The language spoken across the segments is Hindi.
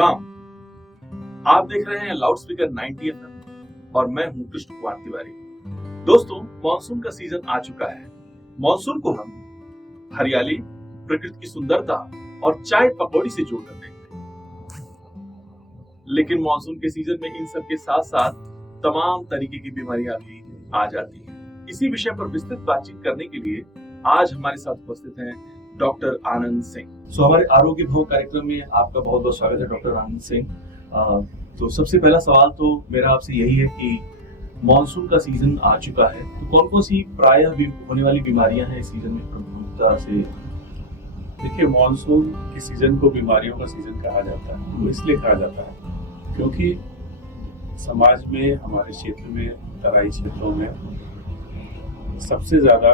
प्रणाम। आप देख रहे हैं लाउड स्पीकर 90 FM और मैं हूं कृष्ण कुमार तिवारी। दोस्तों, मानसून का सीजन आ चुका है। मानसून को हम हरियाली, प्रकृति की सुंदरता और चाय पकौड़ी से जोड़कर देखते हैं। लेकिन मानसून के सीजन में इन सब के साथ साथ तमाम तरीके की बीमारियां भी आ जाती हैं। इसी विषय पर विस्तृत बातचीत करने के लिए आज हमारे साथ उपस्थित हैं डॉक्टर आनंद सिंह। हमारे आरोग्य भव कार्यक्रम में आपका बहुत बहुत स्वागत है डॉक्टर आनंद सिंह। तो सबसे पहला सवाल तो मेरा आपसे यही है कि मॉनसून का सीजन आ चुका है, तो कौन कौन सी प्रायः होने वाली बीमारियां हैं इस सीजन में प्रमुखता से? देखिए, मॉनसून के सीजन को बीमारियों का सीजन कहा जाता है। वो इसलिए कहा जाता है क्योंकि समाज में, हमारे क्षेत्र में, तराई क्षेत्रों में सबसे ज्यादा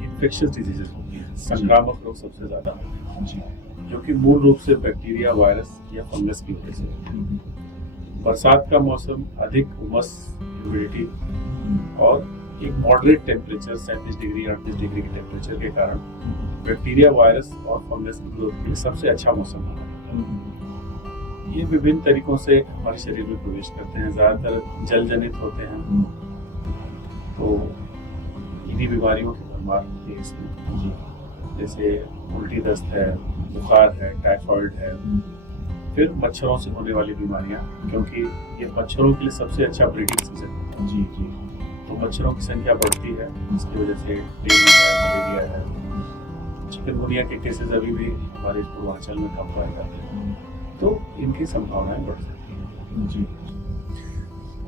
इन्फेक्शियस डिजीजेस होती है, संक्रामक रोग सबसे ज्यादा होते हैं, जो कि मूल रूप से बैक्टीरिया, वायरस या फंगस की वजह से। बरसात का मौसम, अधिक उमस, ह्यूमिडिटी और एक मॉडरेट टेम्परेचर 37 डिग्री 38 डिग्री के टेम्परेचर के कारण बैक्टीरिया, वायरस और फंगस की ग्रोथ के लिए सबसे अच्छा मौसम है। ये विभिन्न तरीकों से हमारे शरीर में प्रवेश करते हैं, ज्यादातर जल जनित होते हैं। तो इन्हीं बीमारियों की भरमार होती है इसमें, जैसे उल्टी दस्त है, बुखार है, टाइफाइड है। फिर मच्छरों से होने वाली बीमारियां, क्योंकि ये मच्छरों के लिए सबसे अच्छा ब्रीडिंग सीजन है। जी। तो मच्छरों की संख्या बढ़ती है, इसकी वजह से डेंगू है, मलेरिया है, चिकनगुनिया के केसेस अभी भी हमारे पूर्वांचल में कम पाए जाते हैं। तो इनकी संभावनाएं बढ़ सकती हैं। जी,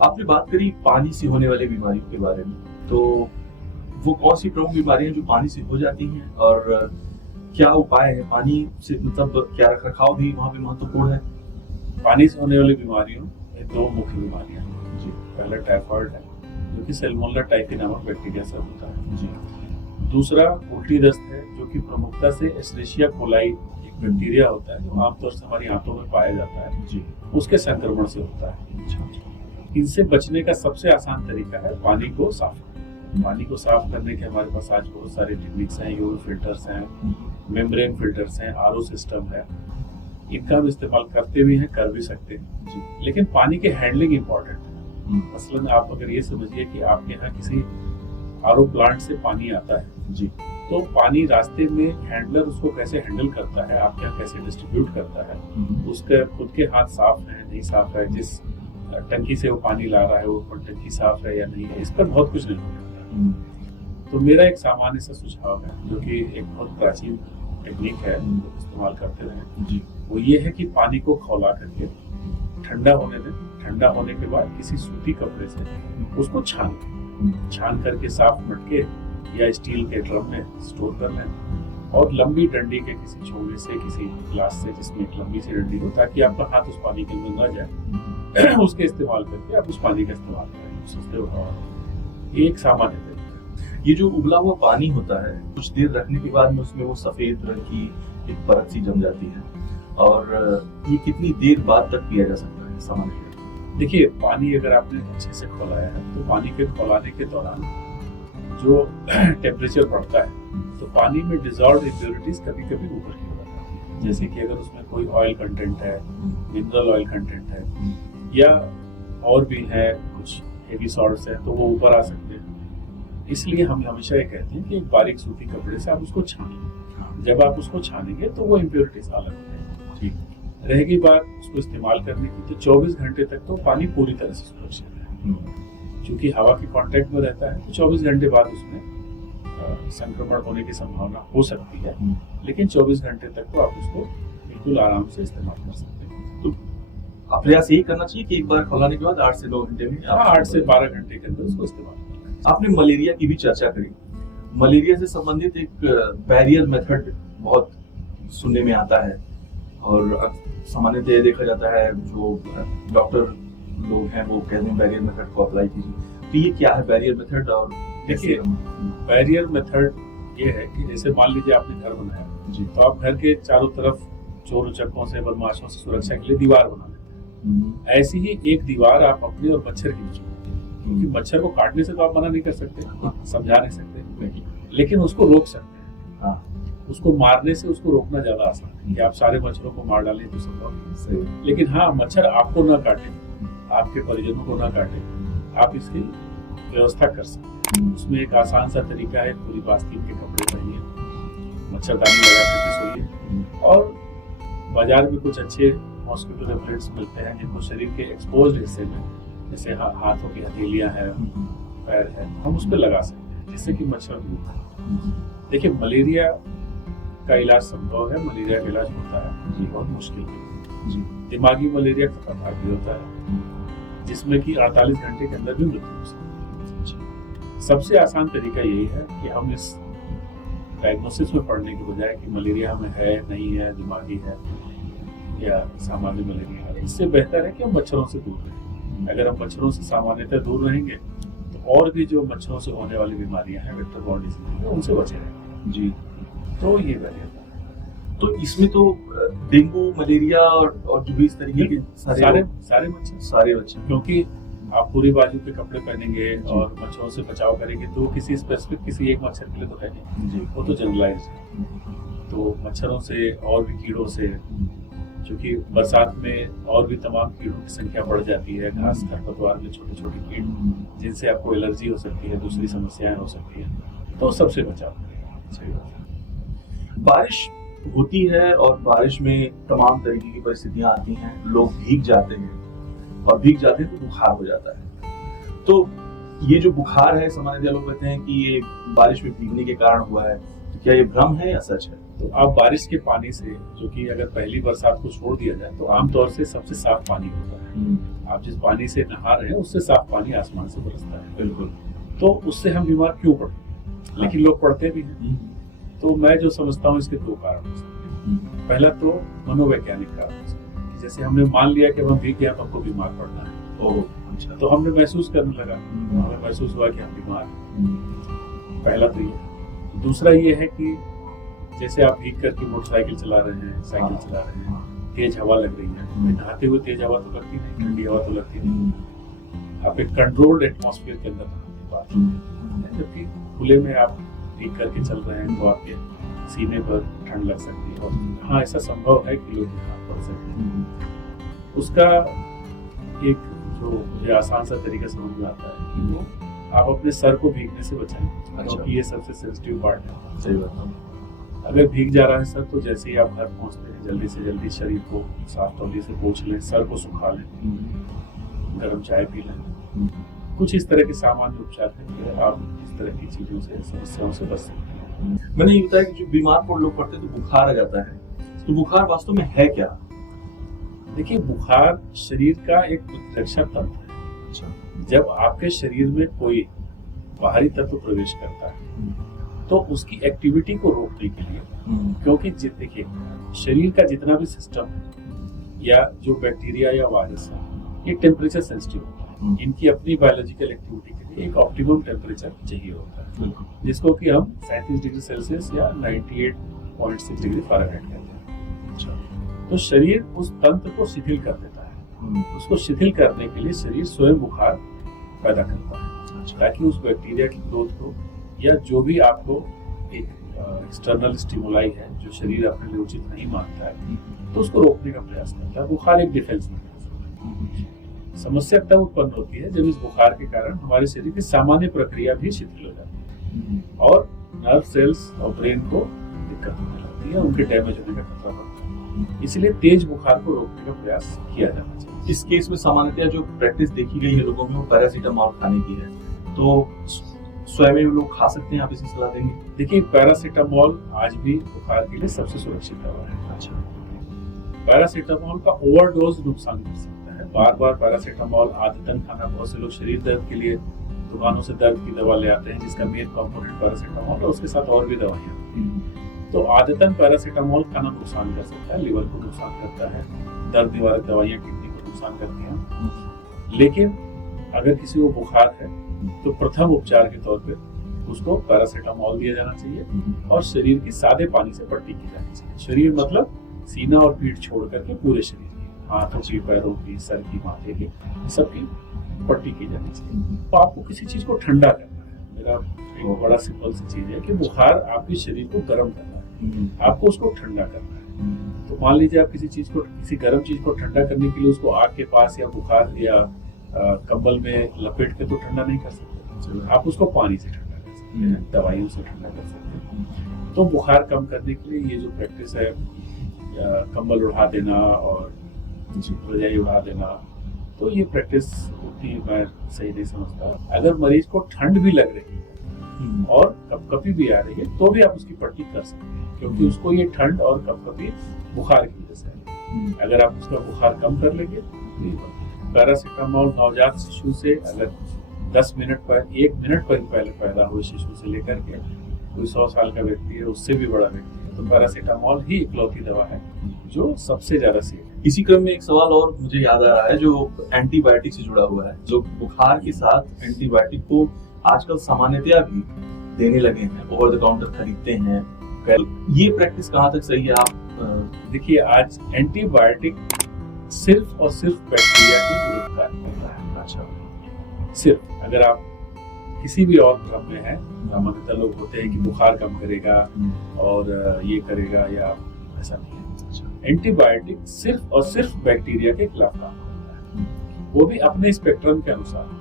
आपने बात करी पानी से होने वाली बीमारियों के बारे में, तो वो कौन सी प्रमुख बीमारियां जो पानी से हो जाती हैं और क्या उपाय है? पानी से मतलब क्या रखरखाव भी वहाँ पे महत्वपूर्ण है? पानी से होने वाली बीमारियों में दो मुख्य बीमारियां हैं। जी, पहला टाइफाइड है, जो कि सैल्मोनेला टाइफी नामक बैक्टीरिया से होता है। जी। दूसरा उल्टी दस्त है, जो कि प्रमुखता से एस्चेरिशिया कोलाई एक बैक्टीरिया होता है, जो आमतौर से हमारी आंतों में पाया जाता है। जी। उसके संक्रमण से होता है। इनसे बचने का सबसे आसान तरीका है पानी को साफ करना। पानी को साफ करने के हमारे पास आज बहुत सारे टेक्निक्स हैं, यूवी फिल्टर्स हैं, मेम्ब्रेन फिल्टर्स हैं, आरओ सिस्टम है। इनका हम इस्तेमाल करते भी हैं, कर भी सकते हैं। जी। लेकिन पानी के हैंडलिंग इम्पोर्टेंट है। मसलन आप अगर ये समझिए कि आपके यहाँ किसी आरओ प्लांट से पानी आता है, जी, तो पानी रास्ते में हैंडलर उसको कैसे हैंडल करता है, आपके यहाँ कैसे डिस्ट्रीब्यूट करता है, उसके खुद के हाथ साफ है नहीं साफ है, जिस टंकी से वो पानी ला रहा है वो टंकी साफ है या नहीं है, इस पर बहुत कुछ नहीं होता। तो मेरा एक सामान्य सा सुझाव है, जो कि एक बहुत प्राचीन टेक्निक है, इस्तेमाल करते रहे जी, वो ये है कि पानी को खौला करके ठंडा होने दें। ठंडा होने के बाद किसी सूती कपड़े से उसको छान करके साफ मटके या स्टील के ड्रम में स्टोर कर लें और लंबी डंडी के किसी छोटे से, किसी ग्लास से जिसमें एक लंबी सी डंडी हो, ताकि आपका हाथ उस पानी के अंदर न जाए, उसके इस्तेमाल करके आप उस पानी का इस्तेमाल करें। एक सामान्य तरीका। ये जो उबला हुआ पानी होता है, कुछ देर रखने के बाद में उसमें वो सफेद रंग की एक परत सी जम जाती है, और ये कितनी देर बाद तक पिया जा सकता है सामान्य? देखिए, पानी अगर आपने अच्छे से खौलाया है, तो पानी के खौलाने के दौरान जो टेम्परेचर बढ़ता है, तो पानी में डिजॉल्व इम्प्योरिटीज कभी कभी ऊपर की ओर आती है। जैसे कि अगर उसमें कोई ऑयल कंटेंट है, मिनरल ऑयल कंटेंट है, या और भी है कुछ हेवी सॉल्ट्स है, तो वो ऊपर आ सकते हैं। इसलिए हम हमेशा ये कहते हैं कि एक बारीक सूती कपड़े से आप उसको छानिए। जब आप उसको छानेंगे तो वो इम्प्योरिटीज अलग हो जाएगी। ठीक रहेगी बात उसको इस्तेमाल करने की, तो 24 घंटे तक तो पानी पूरी तरह से सुरक्षित है। क्योंकि हवा के कांटेक्ट में रहता है, तो 24 घंटे बाद उसमें संक्रमण होने की संभावना हो सकती है, लेकिन 24 घंटे तक तो आप उसको बिल्कुल आराम से इस्तेमाल कर सकते हैं। तो प्रयास यही करना चाहिए कि एक बार खौलाने के बाद 8 से 9 घंटे में, 8 से 12 घंटे के अंदर उसको इस्तेमाल करना। आपने मलेरिया की भी चर्चा करी। मलेरिया से संबंधित एक बैरियर मेथड बहुत सुनने में आता है, और सामान्यतः देखा जाता है जो डॉक्टर लोग हैं वो कहते हैं बैरियर मेथड को अप्लाई कीजिए। तो ये क्या है बैरियर मेथड? और देखिए, बैरियर मेथड ये है कि जैसे मान लीजिए आपने घर बनाया जी, तो आप घर के चारों तरफ चोर उचक्कों से, बदमाशों से सुरक्षा के लिए दीवार बना लेते हैं। ऐसी ही एक दीवार आप अपने और मच्छर के बीच में, क्योंकि मच्छर को काटने से तो आप मना नहीं कर सकते, समझा नहीं सकते, लेकिन उसको रोक सकते हैं। उसको मारने से उसको रोकना ज्यादा आसान है कि आप सारे मच्छरों को मार डालें तो संभव नहीं है। लेकिन हाँ, मच्छर आपको ना काटे, आपके परिजनों को ना काटे, आप इसकी व्यवस्था कर सकते हैं। उसमें एक आसान सा तरीका है, पूरी बास्तीन के कपड़े पहनिए, मच्छरदानी लगा करके सोइए, और बाजार में कुछ अच्छे मॉस्किटो रेपेलेंट्स मिलते हैं जिनको शरीर के एक्सपोज्ड हिस्से में, जैसे हाथों की हथेलियां हैं, पैर है, हम उस पर लगा सकते हैं जिससे कि मच्छर दूर हो। देखिए, मलेरिया का इलाज संभव है, मलेरिया का इलाज होता है जी, बहुत मुश्किल है। दिमागी मलेरिया खतरनाक भी होता है जिसमें कि 48 घंटे के अंदर भी मृत्यु हो सकती है। सबसे आसान तरीका यही है कि हम इस डायग्नोसिस में पढ़ने के बजाय कि मलेरिया हमें है, नहीं है, दिमागी है या सामान्य मलेरिया है, इससे बेहतर है कि हम मच्छरों से दूर रहें। अगर हम मच्छरों से सामान्यतः दूर रहेंगे तो और भी जो मच्छरों से होने वाली बीमारियां हैं, वेक्टर बॉर्न डिजीज, उनसे बचे रहेंगे जी। तो ये वजह, तो इसमें तो डेंगू, मलेरिया और जो भी इस तरीके के सारे मच्छर, क्योंकि आप पूरी बाजू के कपड़े पहनेंगे और मच्छरों से बचाव करेंगे तो किसी स्पेसिफिक किसी एक मच्छर के लिए तो है नहीं, वो तो जनरलाइज्ड है। तो मच्छरों से और भी कीड़ों से, क्योंकि बरसात में और भी तमाम कीड़ों की संख्या बढ़ जाती है, घास खरपतवार में छोटे छोटे कीड़ जिनसे आपको एलर्जी हो सकती है, दूसरी समस्याएं हो सकती है, तो सबसे बचाव करेगा। बारिश होती है और बारिश में तमाम तरीके की परिस्थितियां आती हैं, लोग भीग जाते हैं और भीग जाते हैं तो बुखार हो जाता है। तो ये जो बुखार है, सामान्यतः लोग कहते हैं कि ये बारिश में भीगने के कारण हुआ है, तो क्या ये भ्रम है या सच है? तो आप बारिश के पानी से, जो कि अगर पहली बरसात को छोड़ दिया जाए तो आमतौर से सबसे साफ पानी होता है। आप जिस पानी से नहा रहे हैं उससे साफ पानी आसमान से बरसता है। बिल्कुल। तो उससे हम बीमार क्यों पड़ते, लेकिन लोग पड़ते भी हैं। तो मैं जो समझता हूँ इसके दो कारण हो सकते हैं। पहला तो मनोवैज्ञानिक कारण हो सकता है, जैसे हमने मान लिया कि हम भीग गया तो हमको बीमार पड़ना है, अच्छा, तो हमने महसूस करने लगा, हमें महसूस हुआ कि हम बीमार हैं। पहला तो ये। दूसरा ये है कि जैसे आप भीग करके मोटरसाइकिल चला रहे हैं, साइकिल चला रहे हैं, तेज हवा लग रही है, नहाते हुए तेज हवा तो लगती नहीं, ठंडी हवा तो लगती नहीं, आप एक कंट्रोल्ड एटमॉस्फेयर के अंदर नहाने की बात है। जबकि खुले में आप भीग करके चल रहे हैं तो आपके सीने पर ठंड लग सकती है, और हाँ, ऐसा संभव है कि लोग बीमार पड़ सकते हैं। उसका एक जो मुझे आसान सा तरीका समझ में आता है कि वो आप अपने सर को भीगने से बचाएं, क्योंकि ये सबसे सेंसिटिव पार्ट है। सही बात है। अगर भीग जा रहा है सर, तो जैसे ही आप घर पहुंचते हैं जल्दी से जल्दी शरीर को साफ तौलिए से पोंछ लें, सर को सुखा लें, गर्म चाय पी लें। कुछ इस तरह के सामान्य उपचार हैं, आप इस तरह की चीजों से, समस्याओं से बच सकते हैं। मैंने ये बताया कि जो बीमार पड़ लोग पड़ते हैं तो बुखार आ जाता है, तो बुखार वास्तव में है क्या? देखिए, बुखार शरीर का एक प्रतिरक्षा तंत्र है। अच्छा। जब आपके शरीर में कोई बाहरी तत्व प्रवेश करता है तो उसकी एक्टिविटी को रोकने के लिए, क्योंकि देखिए, शरीर का जितना भी सिस्टम है या जो बैक्टीरिया या वायरस है, ये टेम्परेचर सेंसिटिव होता है। इनकी अपनी बायोलॉजिकल एक्टिविटी के लिए एक ऑप्टिमम टेम्परेचर चाहिए होता है, जिसको कि हम 37 डिग्री सेल्सियस या 98.6 डिग्री फ़ारेनहाइट कहते हैं। अच्छा। तो शरीर उस तंत्र को शिथिल कर देता है। उसको शिथिल करने के लिए शरीर स्वयं बुखार पैदा करता है, ताकि उस बैक्टीरिया की ग्रोथ को, या जो भी आपको एक एक्सटर्नल स्टिमुलाई है जो शरीर अपने लिए उचित नहीं मानता है, तो उसको रोकने का प्रयास करता है। बुखार एक डिफेंस मैकेनिज्म। समस्या तब उत्पन्न होती है जब इस बुखार के कारण हमारे शरीर की सामान्य प्रक्रिया भी शिथिल हो जाती है और नर्व सेल्स और ब्रेन को दिक्कत होने लगती है, उनके डैमेज होने का खतरा बढ़ता है। इसलिए तेज बुखार को रोकने का प्रयास किया जाना चाहिए। इस केस में सामान्यतः जो प्रैक्टिस देखी गई है लोगों में, वो पैरासीटामोल खाने की है, तो स्वयं में लोग खा सकते हैं, आप इसी सलाह देंगे? देखिए, पैरासीटामोल आज भी बुखार के लिए सबसे सुरक्षित दवा है। अच्छा। पैरासीटामोल का ओवरडोज नुकसान कर सकता है। बार बार पैरासीटामोल आदतन खाना, बहुत से लोग शरीर दर्द के लिए दुकानों से दर्द की दवा ले आते हैं जिसका मेन कंपोनेंट पैरासीटामोल है, उसके साथ और भी दवाइयाँ। तो आदतन पैरासीटामोल खाना नुकसान कर सकता है, लिवर को नुकसान करता है, दर्द निवारक दवाइयाँ किडनी को नुकसान करती हैं। लेकिन अगर किसी को बुखार है तो प्रथम उपचार के तौर पे उसको पैरासीटामोल दिया जाना चाहिए और शरीर की सादे पानी से पट्टी की जानी चाहिए। शरीर मतलब सीना और पीठ छोड़ करके पूरे शरीर की, हाथों की, पैरों की, सर की, माथे की, सबकी पट्टी की जानी चाहिए। तो आपको किसी चीज को ठंडा करना है। मेरा एक बड़ा सिंपल सी चीज है कि बुखार आपके शरीर को गर्म करना है, आपको उसको ठंडा करना है। तो मान लीजिए आप किसी गर्म चीज को ठंडा करने के लिए उसको आग के पास या बुखार या कंबल में लपेट के तो ठंडा नहीं कर सकते, आप उसको पानी से ठंडा कर सकते हैं, दवाइयों से ठंडा कर सकते हैं। तो बुखार कम करने के लिए ये जो प्रैक्टिस है, कंबल उड़ा देना और रजाई उड़ा देना, तो ये प्रैक्टिस होती मैं सही नहीं समझता। अगर मरीज को ठंड भी लग रही है और कपकपी भी आ रही है तो भी आप उसकी पट्टी कर सकते हैं, क्योंकि उसको ये ठंड और कपकपी बुखार की वजह से है। अगर आप उसका बुखार कम कर लेंगे तो पैरासीटामोल नवजात शिशु से अगर 1 मिनट पहले पैदा हुए शिशु से लेकर के कोई 100 साल का व्यक्ति है, उससे भी बड़ा व्यक्ति है, तो पैरासीटामोल ही इकलौती दवा है जो सबसे ज्यादा सेफ है। इसी क्रम में एक सवाल और मुझे याद आ रहा है जो एंटीबायोटिक से जुड़ा हुआ है, जो बुखार के साथ एंटीबायोटिक को आजकल सामान्यतया भी देने लगे हैं, ओवर द काउंटर खरीदते हैं। ये प्रैक्टिस कहाँ तक सही है? आप देखिए, आज एंटीबायोटिक सिर्फ और सिर्फ बैक्टीरिया के विरुद्ध कार्य करता है। अच्छा, सिर्फ अगर आप किसी भी और भ्रम में है, सामान्यतः लोग होते हैं कि बुखार कम करेगा और ये करेगा, या ऐसा नहीं है। एंटीबायोटिक सिर्फ और सिर्फ बैक्टीरिया के खिलाफ काम करता है, वो भी अपने स्पेक्ट्रम के अनुसार।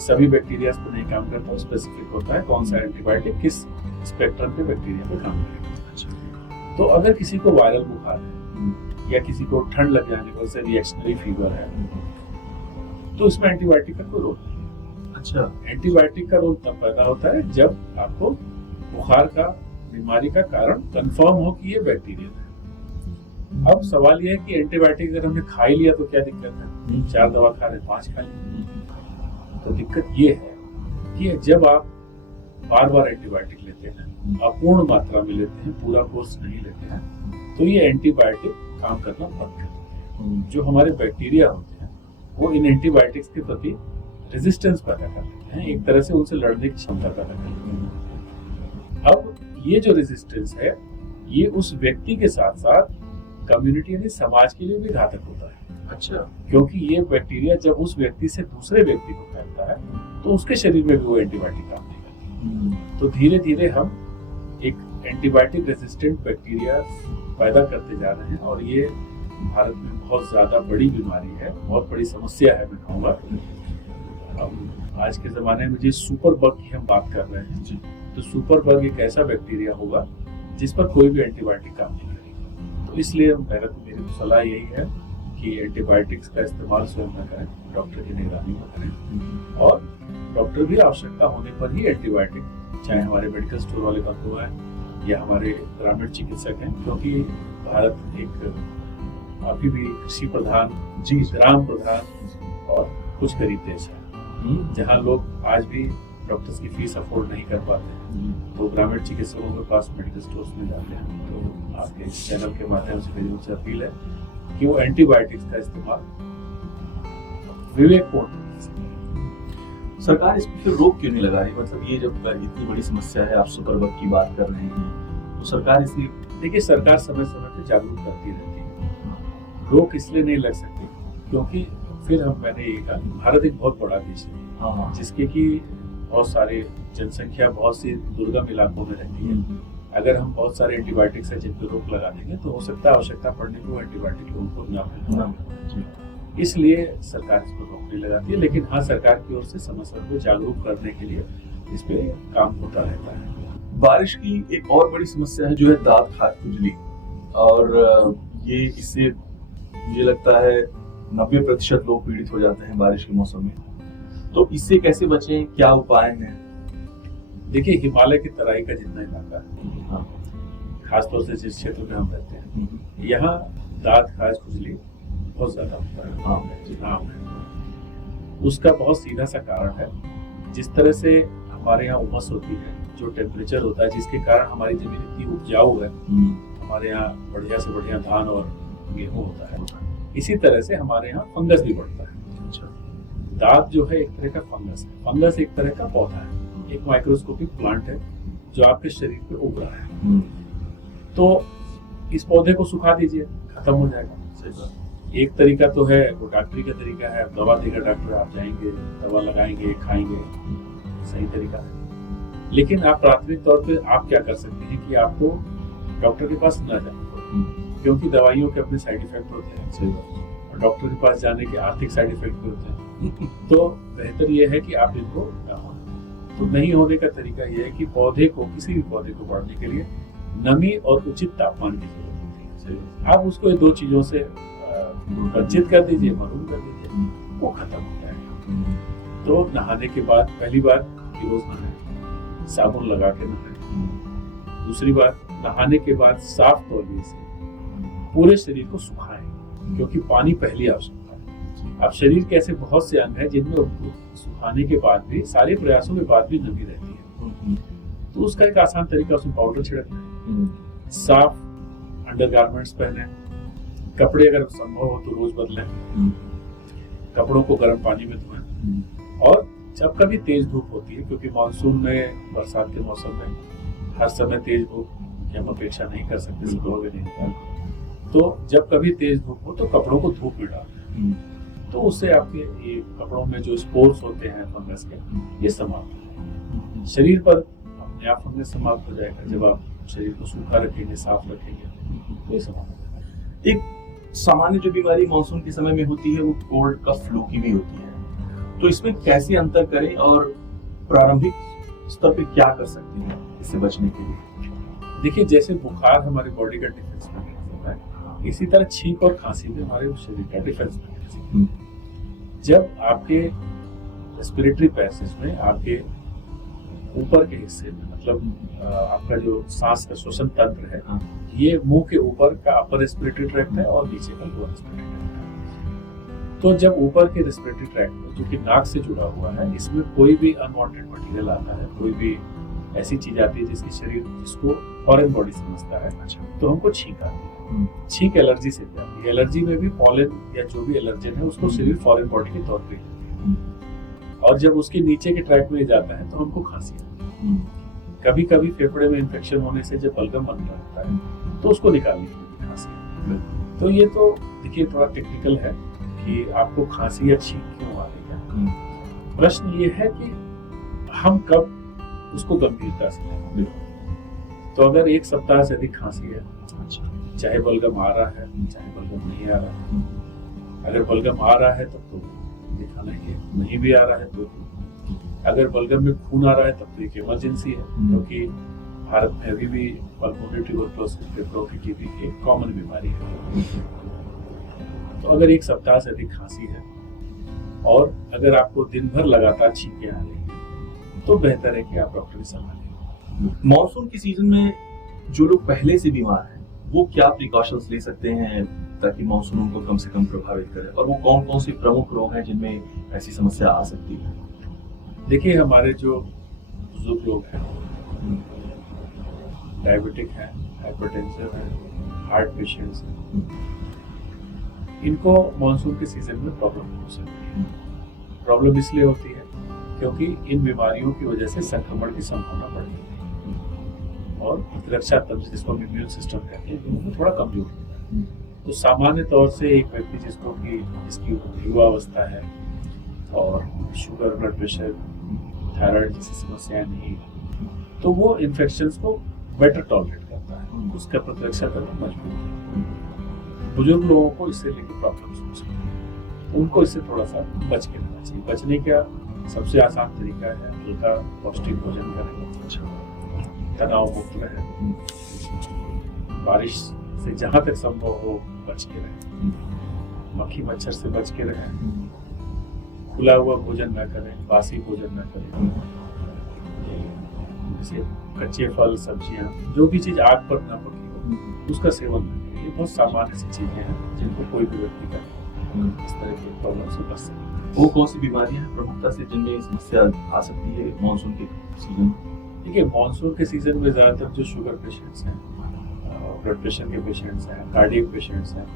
सभी बैक्टीरिया पर नहीं काम करता, स्पेसिफिक होता है कौन सा एंटीबायोटिक किस स्पेक्ट्रम के बैक्टीरिया पे काम करेगा। तो अगर किसी को वायरल बुखार है या किसी को ठंड लग जाने पर से रिएक्शनरी फीवर है, तो इसमें एंटीबायोटिक का कोई रोल नहीं है। अच्छा, एंटीबायोटिक का रोल तब पैदा होता है जब आपको बुखार का, बीमारी का कारण कंफर्म हो कि ये बैक्टीरिया है। अब सवाल यह है कि एंटीबायोटिक अगर हमने खा ही लिया तो क्या दिक्कत है? 4 दवा खा रहे, 5 खा ली। तो दिक्कत ये है कि जब आप बार बार एंटीबायोटिक लेते हैं, अपूर्ण मात्रा में लेते हैं, पूरा कोर्स नहीं लेते हैं, तो ये एंटीबायोटिक काम करना बंद कर देते हैं। जो हमारे बैक्टीरिया होते हैं वो इन एंटीबायोटिक्स के प्रति रेजिस्टेंस पैदा कर लेते हैं, एक तरह से उनसे लड़ने की क्षमता पैदा कर लेते हैं। अब ये जो रेजिस्टेंस है, ये उस व्यक्ति के साथ साथ कम्युनिटी यानी समाज के लिए भी घातक होता है। अच्छा, क्योंकि ये बैक्टीरिया जब उस व्यक्ति से दूसरे व्यक्ति को फैलता है तो उसके शरीर में भी वो एंटीबायोटिक काम नहीं करती। तो धीरे धीरे हम एक एंटीबायोटिक रेजिस्टेंट बैक्टीरिया पैदा करते जा रहे हैं, और ये भारत में बहुत ज्यादा बड़ी बीमारी है, बहुत बड़ी समस्या है, मैं कहूँगा। आज के जमाने में जिस सुपर बग की हम बात कर रहे हैं, तो सुपर बग एक ऐसा बैक्टीरिया होगा जिस पर कोई भी एंटीबायोटिक काम नहीं करेगा। तो इसलिए मेरी सलाह यही है कि एंटीबायोटिक्स का इस्तेमाल स्वयं न करें, डॉक्टर की निगरानी में करें, और डॉक्टर भी आवश्यकता होने पर ही एंटीबायोटिक, चाहे हमारे मेडिकल स्टोर वाले बंधु हैं या हमारे ग्रामीण चिकित्सक हैं, क्योंकि भारत एक अभी भी कृषि प्रधान, ग्राम प्रधान और कुछ गरीब देश है, जहाँ लोग आज भी डॉक्टर्स की फीस अफोर्ड नहीं कर पाते, तो ग्रामीण चिकित्सकों के पास मेडिकल स्टोर्स में जाते हैं। तो आपके इस चैनल के माध्यम से मेरी उनसे अपील है कि वो एंटीबायोटिक्स का इस्तेमाल विवेकपूर्ण। सरकार इस पर रोक क्यों नहीं लगा रही? मतलब ये जब इतनी बड़ी समस्या है, आप सुपर बग की बात कर रहे हैं, तो सरकार इसी, देखिए, सरकार समय समय पर जागरूक करती रहती है। रोक इसलिए नहीं लग सकती क्योंकि फिर मैंने ये कहा, भारत एक बहुत बड़ा देश है, जिसके की बहुत सारे जनसंख्या बहुत सी दुर्गम इलाकों में रहती है। अगर हम बहुत सारे एंटीबायोटिक्स है जिन पर रोक लगा देंगे तो हो सकता है आवश्यकता पड़ने को एंटीबायोटिक लोगों को न मिले, इसलिए सरकार इस पर रोक नहीं लगाती है। लेकिन हाँ, सरकार की ओर से समय समय को जागरूक करने के लिए इस पे काम होता रहता है। बारिश की एक और बड़ी समस्या है जो है दांत खाज खुजली, और ये इससे मुझे लगता है 90% लोग पीड़ित हो जाते हैं बारिश के मौसम में। तो इससे कैसे बचें, क्या उपाय हैं? देखिए, हिमालय की तराई का जितना इलाका है, खासतौर से जिस क्षेत्र में हम रहते हैं, यहाँ दांत खाज खुजली बहुत ज्यादा होता है, आम है। उसका बहुत सीधा सा कारण है, जिस तरह से हमारे यहाँ उमस होती है, जो टेम्परेचर होता है, जिसके कारण हमारी जमीन इतनी उपजाऊ है, हमारे यहाँ बढ़िया से बढ़िया धान और गेहूं होता है, इसी तरह से हमारे यहाँ फंगस भी बढ़ता है। दांत जो है एक तरह का फंगस है। फंगस एक तरह का पौधा है, एक माइक्रोस्कोपिक प्लांट है जो आपके शरीर पे उग रहा है। तो इस पौधे को सुखा दीजिए, खत्म हो जाएगा। एक तरीका तो है, वो डॉक्टरी का तरीका है, दवा देगा डॉक्टर, आप जाएंगे, दवा लगाएंगे, खाएंगे, सही तरीका है। लेकिन आप प्राथमिक तौर पे आप क्या कर सकते हैं कि आपको डॉक्टर के पास न जाए, क्योंकि दवाइयों के अपने साइड इफेक्ट होते हैं। सही बात है। और डॉक्टर के पास जाने के आर्थिक साइड इफेक्ट भी होते हैं। तो बेहतर यह है कि आप इनको न हो। तो नहीं होने का तरीका यह है कि पौधे को, किसी भी पौधे को बढ़ने के लिए नमी और उचित तापमान की जरूरत होती है। आप उसको ये दो चीजों से वंचित कर दीजिए, महरूम कर दीजिए, वो खत्म हो जाएगा। तो नहाने के बाद पहली बात कि रोज नहाएं, साबुन लगा के नहाएं। दूसरी बात, नहाने के बाद साफ तौलिए से पूरे शरीर को सुखाएं, क्योंकि पानी पहली आवश्यकता है। अब शरीर के ऐसे बहुत से अंग हैं जिनमें सुखाने के बाद भी, सारे प्रयासों के बाद भी नमी रहती है। तो उसका एक आसान तरीका, उसमें पाउडर छिड़कना है, साफ अंडरगारमेंट्स पहने, कपड़े अगर संभव हो तो रोज बदलें, कपड़ों को गर्म पानी में धोएं। और जब कभी तेज धूप होती है, क्योंकि मानसून में, बरसात के मौसम में हर समय तेज धूप की हम अपेक्षा नहीं कर सकते, सिकोड़े नहीं, तो जब कभी तेज धूप हो तो कपड़ों को धूप में डालें, तो उससे आपके ये कपड़ों में जो स्पोर्स होते हैं फंगस के, ये समाप्त हो, शरीर पर अपने आप फंगस समाप्त हो जाएगा। जब आप शरीर को सूखा रखेंगे, साफ रखेंगे, तो ये समाप्त हो जाएगा। एक सामान्य जो बीमारी मानसून के समय में होती है वो कोल्ड कफ फ्लू की भी होती है, तो इसमें कैसे अंतर करें और प्रारंभिक स्तर पे क्या कर सकते हैं इससे बचने के लिए? देखिए, जैसे बुखार हमारे बॉडी का डिफेंस मैकेनिज्म है, इसी तरह छींक और खांसी भी हमारे शरीर का डिफेंस मैकेनिज्म है। जब आपके रेस्पिरेटरी पैसेज में, आपके ऊपर के हिस्से में, मतलब आपका जो सांस का श्वसन तंत्र है, ये मुंह के ऊपर का अपर रेस्पिरेटरी ट्रैक्ट है और नीचे का लोअर रेस्पिरेटरी ट्रैक्ट है। तो जब ऊपर के रेस्पिरेटरी ट्रैक्ट में, जो कि नाक से जुड़ा हुआ है, इसमें कोई भी अनवांटेड मटेरियल आता है, कोई भी ऐसी चीज आती है जिसको फॉरेन बॉडी समझता है, तो हमको छींक आती है। छींक एलर्जी से भी आती है। एलर्जी में भी पॉलन या जो भी एलर्जन है उसको शरीर फॉरेन बॉडी के तौर पे लेती है, और जब उसके नीचे के ट्रैक में जाता है तो हमको खांसी आती है। कभी कभी फेफड़े में इन्फेक्शन होने से जब बलगम बन रहा होता है तो उसको निकालने के लिए खांसी आती है। तो ये तो देखिए थोड़ा टेक्निकल है कि आपको खांसी या छींक क्यों आ रही है। प्रश्न ये है कि हम कब उसको गंभीरता से लें। तो अगर एक सप्ताह से अधिक खांसी है, चाहे बलगम आ रहा है चाहे बलगम नहीं आ रहा है, अगर बलगम आ रहा है तब तो दिखाना ही है, नहीं भी आ रहा है तो, अगर बलगम में खून आ रहा है तब तो एक इमरजेंसी है, क्योंकि भारत में अभी भी पल्मोनरी ट्यूबरकुलोसिस फेफड़ों की भी एक कॉमन बीमारी है। तो अगर एक सप्ताह से अधिक खांसी है और अगर आपको दिन भर लगातार छींकें आ रही है, तो बेहतर है कि आप डॉक्टर की सलाह लें। मॉनसून के सीजन में जो लोग पहले से बीमार हैं, वो क्या प्रिकॉशंस ले सकते हैं ताकि मॉनसून उनको कम से कम प्रभावित करे, और वो कौन कौन से प्रमुख रोग हैं जिनमें ऐसी समस्या आ सकती है? देखिए, हमारे जो बुजुर्ग लोग हैं, डायबिटिक हैं, हाइपरटेंसिव हैं, हार्ट पेशेंट्स हैं, इनको मॉनसून के सीजन में प्रॉब्लम हो सकती है। प्रॉब्लम इसलिए होती है क्योंकि इन बीमारियों की वजह से संक्रमण की संभावना बढ़ती है और प्रतिरक्षा तंत्र, जिसको इम्यून सिस्टम कहते हैं, वो थोड़ा कमजोर होता है। तो सामान्य तौर से एक व्यक्ति जिसकी युवावस्था है और शुगर, ब्लड प्रेशर, थायराइड जैसी समस्याएं नहीं, तो वो इन्फेक्शंस को बेटर टॉलरेट करता है, उसका प्रतिरक्षा तंत्र मजबूत है। बुजुर्ग लोगों को इससे लेकर प्रॉब्लम्स हो सकती है, उनको इससे थोड़ा सा बच के रहना चाहिए। बचने का सबसे आसान तरीका है हल्का पौष्टिक भोजन करें, तनाव मुक्त रहें, बारिश से जहां तक संभव हो बच के रहें, मक्खी मच्छर से बच के रहें, खुला हुआ भोजन न करें, बासी भोजन न करें, जैसे कच्चे फल, सब्जियां, जो भी चीज आग पर न पकी हो उसका सेवन न करें। ये बहुत सामान्य सी चीजें हैं जिनको कोई भी व्यक्ति का इस तरह की प्रॉब्लम से बच सकता है। वो कौन सी बीमारियां प्रमुखता से जिनमें समस्या आ सकती है मॉनसून के सीजन? देखिए, मॉनसून के सीजन में ज्यादातर जो शुगर पेशेंट्स हैं, ब्लड प्रेशर के पेशेंट्स हैं, कार्डियक पेशेंट्स हैं,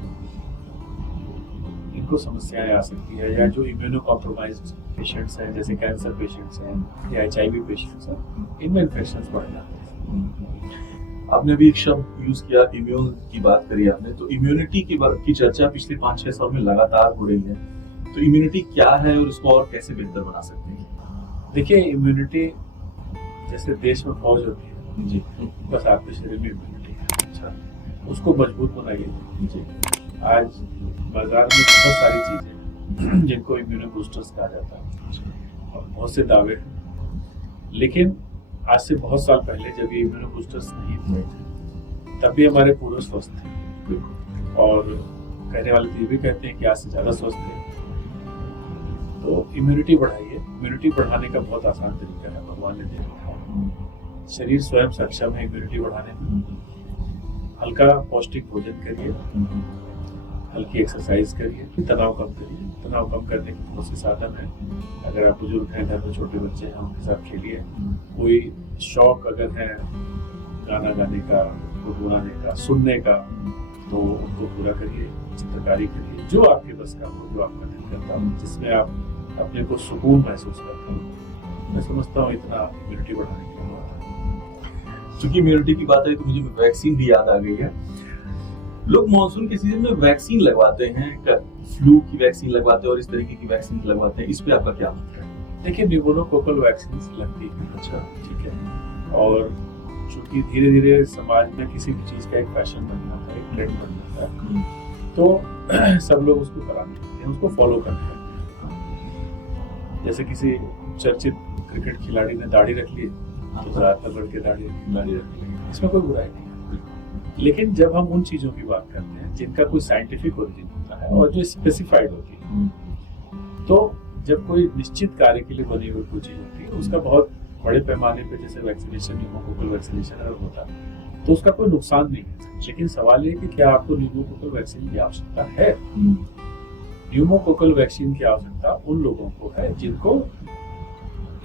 इनको समस्याएं आ सकती है, या जो इम्यूनो कॉम्प्रोमाइज्ड पेशेंट्स हैं, जैसे कैंसर पेशेंट्स हैं या HIV पेशेंट्स हैं, इनमें इन्फेक्शंस बढ़ जाते हैं। आपने अभी एक शब्द यूज किया, इम्यून की बात करी आपने, तो इम्यूनिटी की चर्चा पिछले 5-6 साल में लगातार हो रही है। तो इम्यूनिटी क्या है और इसको और कैसे बेहतर बना सकते हैं? देखिए, इम्यूनिटी जैसे देश में फौज होती है जी, बस आपके शरीर में इम्यूनिटी है। अच्छा, उसको मजबूत बनाइए। जी। आज बाजार में बहुत सारी चीजें जिनको इम्यूनो बूस्टर्स कहा जाता है और बहुत से दावे हैं, लेकिन आज से बहुत साल पहले जब ये इम्यूनो बूस्टर्स नहीं थे तब भी हमारे पूर्वज स्वस्थ थे, और कहने वाले तो ये भी कहते हैं कि आज से ज्यादा स्वस्थ है। तो इम्यूनिटी बढ़ाइए। इम्यूनिटी बढ़ाने का बहुत आसान तरीका है, भगवान ने दे रखा है। शरीर स्वयं सक्षम है इम्यूनिटी बढ़ाने में। हल्का पौष्टिक भोजन करिए, हल्की एक्सरसाइज करिए, तनाव कम करिए। तनाव कम करने के बहुत से साधन हैं। अगर आप बुजुर्ग हैं, घर में छोटे बच्चे हैं, उनके साथ खेलिए। कोई शौक अगर है गाना गाने का, गुनगुनाने का, सुनने का, तो उनको पूरा करिए। चित्रकारी करिए, जो आपके बस का हो, जो आपका दिल करता हो, जिसमें आप अपने को सुकून महसूस करते हो। मैं समझता हूँ इतना इम्यूनिटी बढ़ाने की बात है। चूंकि इम्यूनिटी की बात है तो मुझे वैक्सीन भी याद आ गई है। लोग मानसून के सीजन में वैक्सीन लगवाते हैं, फ्लू की वैक्सीन लगवाते हैं और इस तरीके की वैक्सीन लगवाते हैं, इस पे आपका क्या मत है? देखिए, न्यूमोकोकल वैक्सीन लगती है। अच्छा, ठीक है। और चूंकि धीरे धीरे समाज में किसी भी चीज का एक फैशन बन जाता है, एक ट्रेंड बन जाता है, तो सब लोग उसको कराने लगते हैं, उसको फॉलो करते हैं। जैसे किसी चर्चित क्रिकेट खिलाड़ी ने दाढ़ी रख ली, तो ज्यादातर लड़के दाढ़ी रख ली, इसमें कोई बुराई नहीं है। लेकिन जब हम उन चीजों की बात करते हैं जिनका कोई साइंटिफिक ओरिजिन होता है और जो स्पेसिफाइड होती है, तो जब कोई निश्चित कार्य के लिए बनी हुई कोई चीज होती है, उसका बहुत बड़े पैमाने पे जैसे वैक्सीनेशन, न्यूमोकोकल वैक्सीनेशन अगर होता है तो उसका कोई नुकसान नहीं है। लेकिन सवाल ये कि क्या आपको न्यूमोकोकल वैक्सीन की आवश्यकता है? न्यूमोकोकल वैक्सीन की आवश्यकता उन लोगों को है जिनको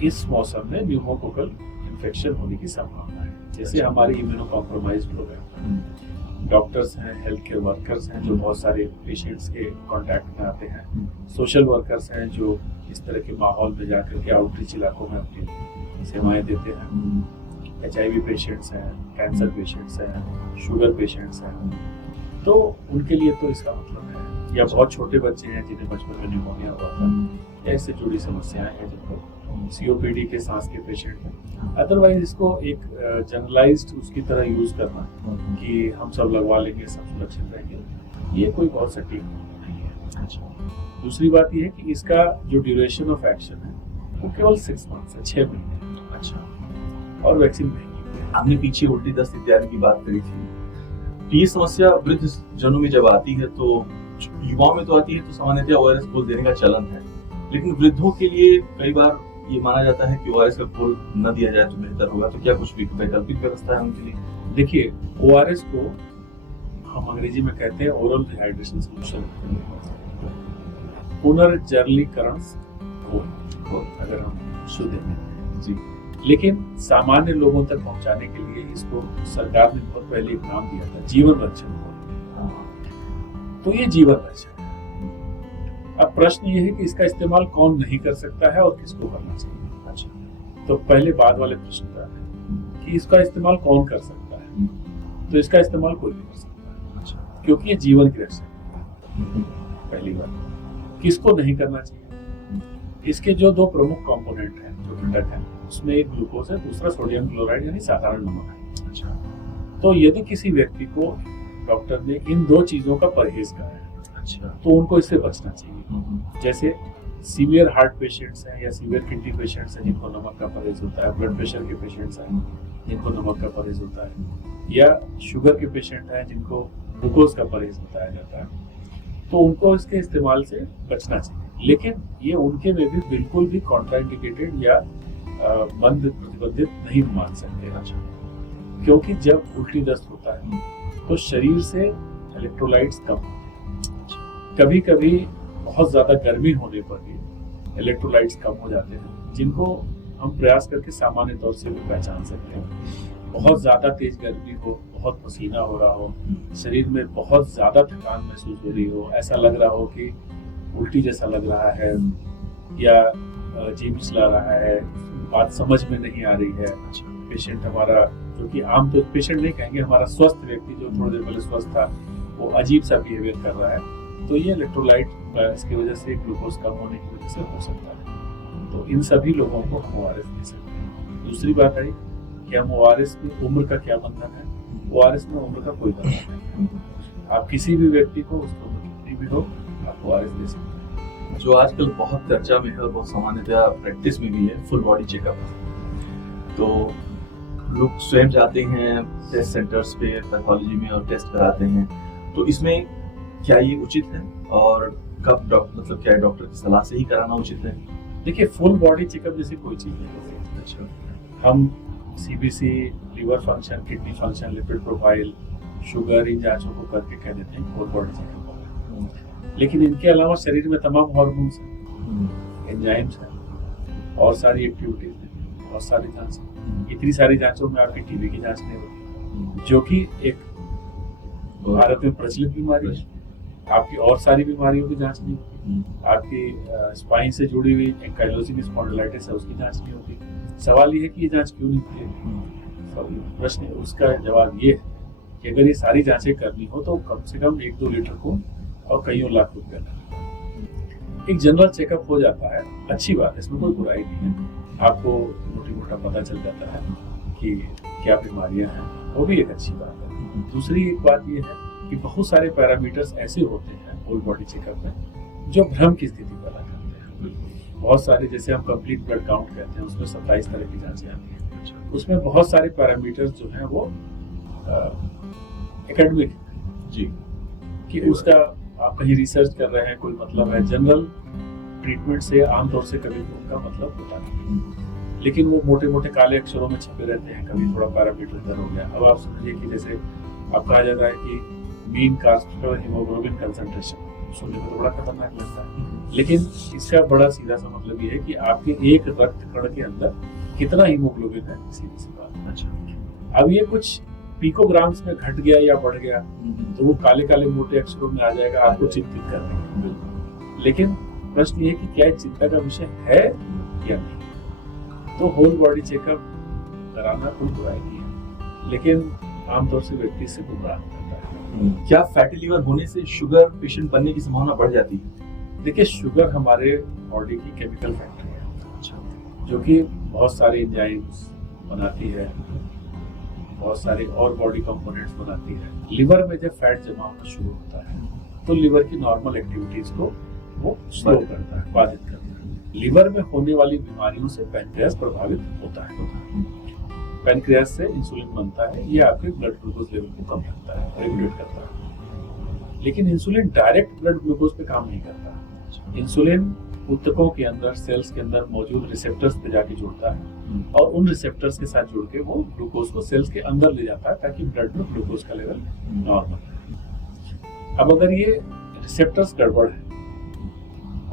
इस मौसम में न्यूमोकोकल इन्फेक्शन होने की संभावना है। जैसे हमारे इम्यूनो कॉम्प्रोमाइज्ड लोग हैं, डॉक्टर्स हैं, हेल्थ केयर वर्कर्स हैं जो बहुत सारे पेशेंट्स के कांटेक्ट में आते हैं, सोशल वर्कर्स हैं जो इस तरह के माहौल में जाकर के आउटरीच इलाकों में अपनी सेवाएं देते हैं, HIV पेशेंट्स हैं, कैंसर पेशेंट्स हैं, शुगर पेशेंट्स हैं, तो उनके लिए तो इसका मतलब है। या बहुत छोटे बच्चे हैं जिन्हें बचपन में न्यूमोनिया हुआ था, या इससे जुड़ी समस्याएं हैं जिनको COPD के सांस के पेशेंट हैं। अदरवाइज इसको एक जनरलाइज्ड उसकी तरह यूज करना कि हम सब लगवा लेंगे, सब सुरक्षित रहेंगे, ये कोई बहुत सटीक नहीं है। दूसरी बात ये है कि इसका जो ड्यूरेशन ऑफ एक्शन है वो केवल 6 मंथ्स है, 6 महीने। अच्छा, और वैक्सीन महंगी है। हमने पीछे उल्टी दस्त इत्यादि की बात करी थी। ये समस्या वृद्ध जनों में जब आती है तो युवाओं में तो आती है, तो सामान्यतः ORS घोल देने का चलन है, लेकिन वृद्धों के लिए कई बार ये माना जाता है कि ORS का घोल न दिया जाए तो बेहतर होगा। तो क्या कुछ वैकल्पिक व्यवस्था है उनके लिए? देखिए, ORS को हम अंग्रेजी में कहते हैं ओरल डिहाइड्रेशन सोल्यूशन, पुनर्जलीकरण घोल, अगर हम शुद्ध में जी। लेकिन सामान्य लोगों तक पहुंचाने के लिए इसको सरकार ने बहुत पहले एक नाम दिया था, जीवन रक्षण घोल। तो ये जीवन रक्षण है। अब प्रश्न ये है कि इसका इस्तेमाल कौन नहीं कर सकता है और किसको करना चाहिए। अच्छा, तो पहले बाद वाले प्रश्न पर आते हैं कि इसका इस्तेमाल कौन कर सकता है। तो इसका इस्तेमाल कोई नहीं कर सकता है। अच्छा, क्योंकि ये जीवन की रक्षा है। पहली बात, किसको नहीं करना चाहिए? इसके जो 2 प्रमुख कंपोनेंट हैं, जो घटक हैं, उसमें एक ग्लूकोज है, दूसरा सोडियम क्लोराइड यानी साधारण नमक है। अच्छा, तो यदि किसी व्यक्ति को डॉक्टर ने इन 2 चीजों का परहेज करा है, अच्छा, तो उनको इससे बचना चाहिए। जैसे सीवियर हार्ट पेशेंट्स हैं या सीवियर किडनी पेशेंट्स हैं जिनको नमक का परहेज होता है, ब्लड प्रेशर के पेशेंट्स हैं जिनको नमक का परहेज होता है, या शुगर के पेशेंट हैं जिनको ग्लूकोज का परहेज बताया जाता है, तो उनको इसके इस्तेमाल से बचना चाहिए। लेकिन ये उनके में भी बिल्कुल भी कॉन्ट्राइंडिकेटेड या बंद प्रतिबंधित नहीं मान सकते, क्योंकि जब उल्टी दस्त होता है तो शरीर से इलेक्ट्रोलाइट्स कम होते हैं। कभी कभी बहुत ज्यादा गर्मी होने पर भी इलेक्ट्रोलाइट्स कम हो जाते हैं, जिनको हम प्रयास करके सामान्य तौर से भी पहचान सकते हैं। बहुत ज्यादा तेज गर्मी हो, बहुत पसीना हो रहा हो, शरीर में बहुत ज्यादा थकान महसूस हो रही हो, ऐसा लग रहा हो कि उल्टी जैसा लग रहा है या जी मिचला रहा है, बात समझ में नहीं आ रही है। पेशेंट हमारा, जो कि आम तो पेशेंट नहीं कहेंगे, हमारा स्वस्थ व्यक्ति जो थोड़ी देर पहले स्वस्थ था वो अजीब सा बिहेवियर कर रहा है, तो ये इलेक्ट्रोलाइट इसकी वजह से, ग्लूकोज कम होने की वजह से हो सकता है। तो इन सभी लोगों को हम ORS दे सकते हैं। दूसरी बात है कि हम ORS में उम्र का क्या बंधन है। ORS में उम्र का कोई बंधन नहीं। आप किसी भी व्यक्ति को उसकी उम्र कितनी भी हो आप ORS दे सकते हैं। जो आजकल बहुत चर्चा में है और बहुत सामान्यतः प्रैक्टिस में भी है, फुल बॉडी चेकअप। तो लोग स्वयं जाते हैं टेस्ट सेंटर्स पे पैथोलॉजी में और टेस्ट कराते हैं, तो इसमें क्या ये उचित है और कब मतलब क्या डॉक्टर की सलाह से ही कराना उचित है? देखिए, फुल बॉडी चेकअप जैसी कोई चीज नहीं होती। अच्छा, हम CBC, liver function, kidney function, lipid profile, sugar, इन जांचों को करके कह देते हैं फुल बॉडी चेकअप होगा। लेकिन इनके अलावा शरीर में तमाम हार्मोन्स हैं, एंजाइम्स हैं और सारी एक्टिविटीज हैं, बहुत सारी जांच हैं। इतनी सारी जांचों में आपकी TB की जांच नहीं होती, जो कि एक भारत में प्रचलित बीमारी है। आपकी और सारी बीमारियों की जांच नहीं होती। आपकी स्पाइन से जुड़ी हुई एंकाइलोजिंग स्पॉन्डिलाइटिस है, उसकी जांच नहीं होती। सवाल ये है कि ये जांच क्यों नहीं होती है? प्रश्न उसका जवाब ये है कि अगर ये सारी जांचें करनी हो तो कम से कम 1-2 लीटर खून और कईयों लाख रुपया लगता है। एक जनरल चेकअप हो जाता है, अच्छी बात है, इसमें कोई बुराई नहीं है। आपको मोटी मोटा पता चल जाता है कि क्या बीमारियां हैं, वो भी एक अच्छी बात है। दूसरी एक बात ये है कि बहुत सारे पैरामीटर्स ऐसे होते हैं फुल बॉडी चेकअप में जो भ्रम की स्थिति पैदा करते हैं। बहुत सारे, जैसे हम कंप्लीट ब्लड काउंट कहते हैं, उसमें 27 तरह की जांचें आती हैं। उसमें बहुत सारे पैरामीटर्स जो हैं वो एकेडमिक जी, कि उसका आप कहीं रिसर्च कर रहे हैं, कोई मतलब है। जनरल ट्रीटमेंट से आमतौर से कभी उनका मतलब होता नहीं, लेकिन वो मोटे मोटे काले अक्षरों में छपे रहते हैं। कभी थोड़ा पैरामीटर इधर हो गया। अब आप समझिए कि जैसे अब कहा जाता है कि मीन कार्बोहाइड्रेट हीमोग्लोबिन कंसंट्रेशन, सुनने में तो बड़ा खतरनाक लगता है, लेकिन इसका बड़ा सीधा सा मतलब ये है कि आपके एक रक्त कण के अंदर कितना हीमोग्लोबिन है, सीधी सी बात। अच्छा, अब ये कुछ पिकोग्राम्स में घट गया या बढ़ गया तो वो काले काले मोटे अक्षरों में आ जाएगा, आपको चिंतित करने का। लेकिन प्रश्न ये है कि क्या चिंता का विषय है या नहीं। तो होल बॉडी चेकअप कराना कोई बुराई नहीं है, लेकिन आमतौर से व्यक्ति से गुमराह करता है। क्या फैटी लिवर होने से शुगर पेशेंट बनने की संभावना बढ़ जाती है? देखिए, शुगर हमारे बॉडी की केमिकल फैक्ट्री है। अच्छा, जो कि बहुत सारे एंजाइम्स बनाती है, बहुत सारे और बॉडी कंपोनेंट्स बनाती है। लिवर में जब फैट जमा होना शुरू होता है तो लिवर की नॉर्मल एक्टिविटीज को वो स्लो करता है, बाधित करता है। लिवर में होने वाली बीमारियों से पैनक्रियास प्रभावित होता है। पैनक्रियास से इंसुलिन बनता है, ये आपके ब्लड ग्लूकोज लेवल को कम करता है, रेगुलेट करता है। लेकिन इंसुलिन डायरेक्ट ब्लड ग्लूकोज पे काम नहीं करता। इंसुलिन ऊतकों के अंदर, सेल्स के अंदर मौजूद रिसेप्टर्स पे जाके जुड़ता है और उन रिसेप्टर्स के साथ जुड़ के वो ग्लूकोज को सेल्स के अंदर ले जाता है ताकि ब्लड में ग्लूकोज का लेवल नॉर्मल रहे। अब अगर ये रिसेप्टर्स गड़बड़ है,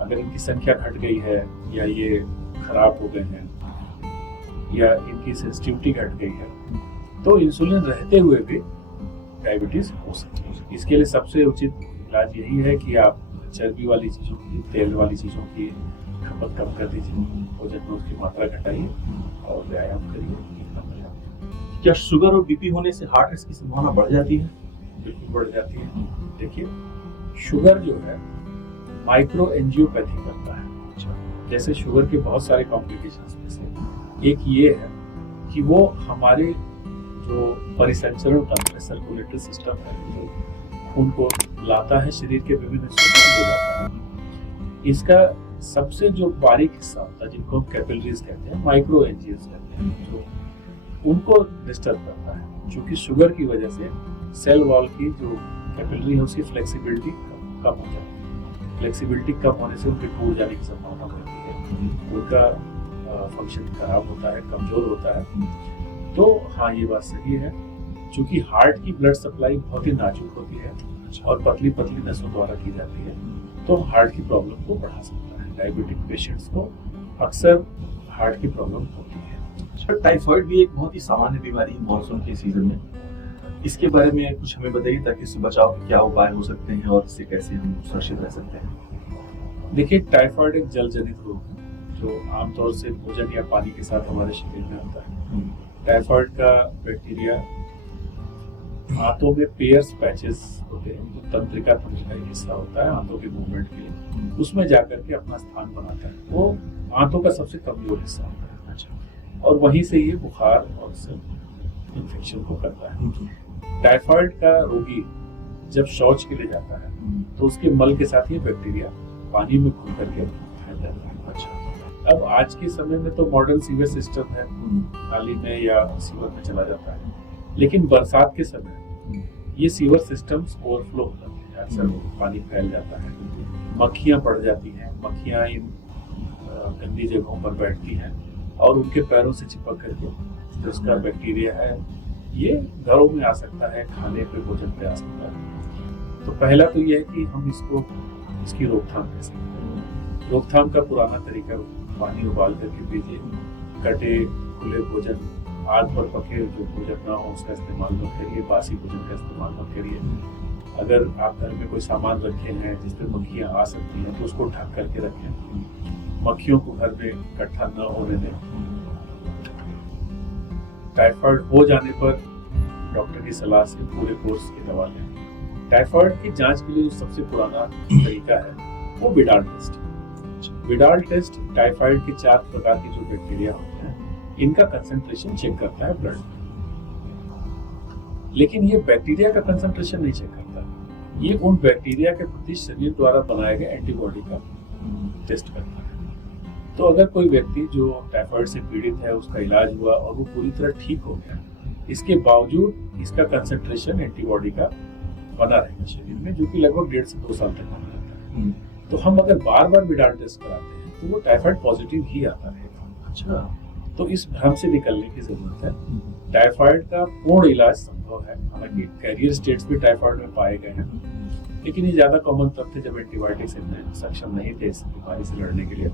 अगर इनकी संख्या घट गई है या ये खराब हो गए हैं या इनकी सेंसिटिविटी घट गई है, तो इंसुलिन रहते हुए भी डायबिटीज हो सकती है। इसके लिए सबसे उचित इलाज यही है कि आप चर्बी वाली चीजों की, तेल वाली चीजों की खपत कम कर दीजिए, भोजन में उसकी मात्रा घटाइए और व्यायाम करिए। क्या शुगर और बीपी होने से हार्ट अटैक की संभावना बढ़ जाती है? बिल्कुल बढ़ जाती है। देखिए, शुगर जो है माइक्रो एंजियोपैथी करता है। जैसे शुगर के बहुत सारे कॉम्प्लिकेशंस में से एक ये है कि वो हमारे जो परिसंचरण तंत्र, सर्कुलेटरी सिस्टम है, जो खून को लाता है शरीर के विभिन्न हिस्सों में ले जाता है, इसका सबसे जो बारीक हिस्सा होता है जिनको हम कैपिलरीज कहते हैं, माइक्रो एंजियोस कहते हैं, जो उनको डिस्टर्ब करता है। क्योंकि शुगर की वजह से सेल वॉल की जो कैपिलरी है उसकी फ्लेक्सिबिलिटी कम हो जाती है। फ्लेक्सिबिलिटी कम होने से उनके टूट जाने की संभावना बढ़ती है, उनका फंक्शन खराब होता है, कमजोर होता है। तो हाँ, ये बात सही है। चूंकि हार्ट की ब्लड सप्लाई बहुत ही नाजुक होती है और पतली पतली नसों द्वारा की जाती है, तो हार्ट की प्रॉब्लम को बढ़ा सकता है। डायबिटिक पेशेंट्स को अक्सर हार्ट की प्रॉब्लम होती है। टाइफाइड भी एक बहुत ही सामान्य बीमारी है मॉनसून के सीजन में, इसके बारे में कुछ हमें बताइए ताकि इससे बचाव के क्या उपाय हो सकते हैं और इससे कैसे हम सुरक्षित रह सकते हैं। देखिए, टाइफाइड एक जल जनित रोग है जो आमतौर से भोजन या पानी के साथ हमारे शरीर में आता है। टाइफाइड का बैक्टीरिया आंतों में पेयर्स पैचेस होते हैं, जो तंत्रिका का एक हिस्सा होता है आंतों के मूवमेंट के लिए, उसमें जाकर के अपना स्थान बनाता है। वो आंतों का सबसे कमजोर हिस्सा होता है। और वहीं से ये बुखार और इन्फेक्शन को करता है। टाइफाइड का रोगी जब शौच के लिए जाता है तो उसके मल के साथ ये बैक्टीरिया पानी में घुल करके फैल जाता है। अच्छा, अब आज के समय में तो मॉडर्न सीवर सिस्टम है, नाली में या सीवर में चला जाता है, लेकिन बरसात के समय ये सीवर सिस्टम्स ओवरफ्लो हो जाते हैं, अक्सर पानी फैल जाता है, मक्खियां बढ़ जाती हैं, मक्खियां इन गंदी जगहों पर बैठती हैं और उनके पैरों से चिपक करके जो उसका बैक्टीरिया है ये घरों में आ सकता है, खाने पे भोजन पे आ सकता है। तो पहला तो ये है कि हम इसकी रोकथाम कर सकते हैं। रोकथाम का पुराना तरीका पानी उबाल करके पीजिए, कटे खुले भोजन, आग पर पके जो भोजन ना हो उसका इस्तेमाल मत करिए, बासी भोजन का इस्तेमाल मत करिए। अगर आप घर में कोई सामान रखे हैं जिस पे मक्खियां आ सकती हैं तो उसको ढक करके रखें, मक्खियों को घर में इकट्ठा न होने दें। टाइफाइड हो जाने पर डॉक्टर की सलाह से पूरे कोर्स की दवा लें। टाइफाइड की जांच के लिए जो सबसे पुराना तरीका है वो Widal test. Widal test typhoid के 4 प्रकार के जो बैक्टीरिया होते हैं इनका कंसंट्रेशन चेक करता है ब्लड में, लेकिन ये बैक्टीरिया का कंसंट्रेशन नहीं चेक करता, ये उन बैक्टीरिया के प्रति शरीर द्वारा बनाए गए एंटीबॉडी का टेस्ट करता है। तो अगर कोई व्यक्ति जो टाइफाइड से पीड़ित है उसका इलाज हुआ और वो पूरी तरह ठीक हो गया, इसके बावजूद इसका कंसंट्रेशन एंटीबॉडी का बना रहेगा शरीर में, जो कि लगभग 1.5 से 2 साल तक बना रहता है। तो हम अगर बार बार विडाल टेस्ट कराते हैं तो वो टाइफाइड पॉजिटिव ही आता रहेगा। अच्छा, तो इस भ्रम से निकलने की जरूरत है। टाइफाइड का पूर्ण इलाज संभव है, हालांकि कैरियर स्टेट्स भी टाइफाइड में पाए गए हैं, लेकिन ये ज्यादा कॉमन तब थे जब एंटीबायोटिक्स इतने सक्षम नहीं थे इस बीमारी से लड़ने के लिए।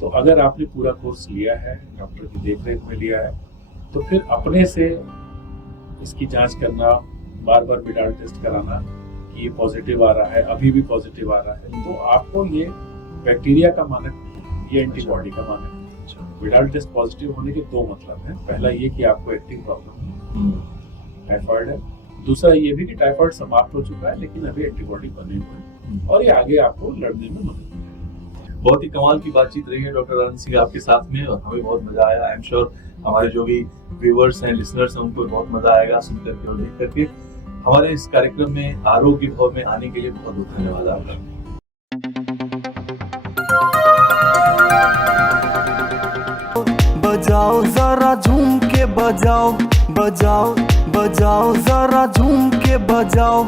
तो अगर आपने पूरा कोर्स लिया है, डॉक्टर की देखरेख में लिया है, तो फिर अपने से इसकी जांच करना, बार बार विडाल टेस्ट कराना कि ये पॉजिटिव आ रहा है, अभी भी पॉजिटिव आ रहा है, तो आपको ये बैक्टीरिया का मानक नहीं है, ये एंटीबॉडी का मानक है। विडाल टेस्ट पॉजिटिव होने के 2 मतलब हैं। पहला ये कि आपको एक्टिव प्रॉब्लम टाइफाइड है, दूसरा ये भी कि टाइफाइड समाप्त हो चुका है लेकिन अभी एंटीबॉडी बने हुए हैं और ये आगे आपको लड़ने में मदद करेगा। बहुत ही कमाल की बातचीत रही है डॉक्टर आनंद सिंह आपके साथ में, और हमें बहुत मजा आया। आई एम श्योर हमारे जो भी व्यूअर्स हैं, लिसनर्स हैं, उनको बहुत मजा आएगा सुन करके और देख करके। हमारे इस कार्यक्रम में आरोग्य भव में आने के लिए बहुत बहुत धन्यवाद आपका। बजाओ जरा झूम के बजाओ, बजाओ बजाओ जरा झूम के बजाओ।